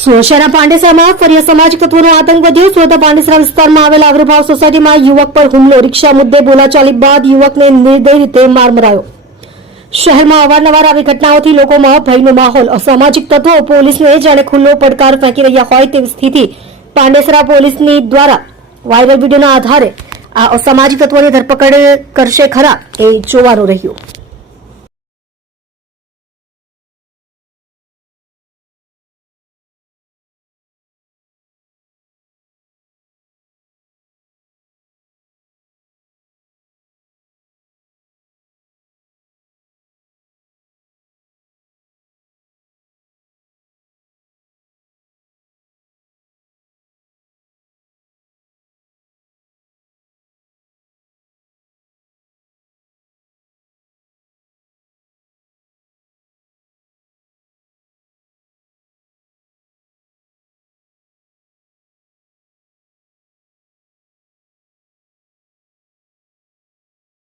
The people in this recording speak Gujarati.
સુરતના પાંડેસરામાં ફરી અસામાજિક તત્વોનો આતંક વધ્યો। સુરતના પાંડેસરા વિસ્તારમાં આવેલા આવિર્ભાવ સોસાયટીમાં યુવક પર હુમલો। રિક્ષા મુદ્દે બોલાચાલી બાદ યુવકને નિર્દય રીતે માર મરાયો। શહેરમાં અવારનવાર આવી ઘટનાઓથી લોકોમાં ભયનો માહોલ। અસામાજિક તત્વો પોલીસને જાણે ખુલ્લો પડકાર ફેંકી રહ્યા હોય તેવી સ્થિતિ। પાંડેસરા પોલીસની દ્વારા વાયરલ વિડીયોના આધારે આ અસામાજિક તત્વોની ધરપકડ કરશે ખરા એ જોવાનું રહ્યું।